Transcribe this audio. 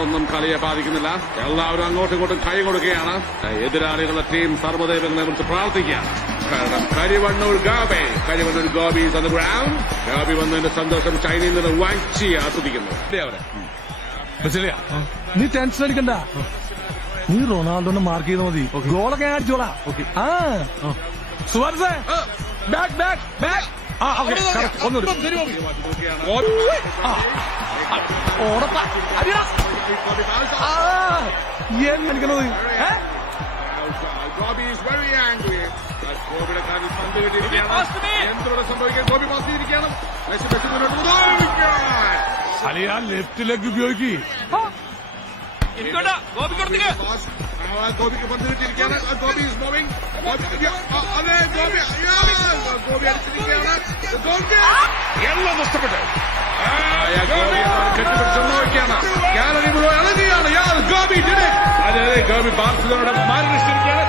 ഒന്നും കളിയെ ബാധിക്കുന്നില്ല. എല്ലാവരും അങ്ങോട്ടും ഇങ്ങോട്ടും കൈ കൊടുക്കുകയാണ്. എതിരാളികളുടെ ടീം സർവ്വദൈവങ്ങളെ കുറിച്ച് പ്രാർത്ഥിക്കുകയാണ്. കാരണം കരിവണ്ണൂർ ഗോപി ഗോപി വന്നതിന്റെ സന്തോഷം ചൈനയിൽ നിന്ന് വാങ്ങിച്ച് ആസ്വദിക്കുന്നു. നീ ടെൻഷൻ അടിക്കണ്ട, നീ റൊണാൾഡോനെ മാർക്ക് ചെയ്താൽ മതി. ഗോളൊക്കെ ഞാൻ അടിച്ചോളാം. സുവാരസേ, ബാക്ക് ബാക്ക് ബാക്ക്. എനിക്കണത് അലിയ ലെഫ്റ്റ് ലെഗ് ഉപയോഗിക്ക്. ഗോപിക്ക് പന്ത് കിട്ടിയിരിക്കുകയാണ്. Gopi is moving. എല്ലാം നഷ്ടപ്പെട്ടു. കെട്ടിപ്പിടിച്ചൊന്നുവയ്ക്കാണ്. ഗാലറി മുഴുവൻ ഇളകുകയാണ്. ഗോപി ബാർസലോണയുടെ മാർഗദർശിച്ചിരിക്കുകയാണ്.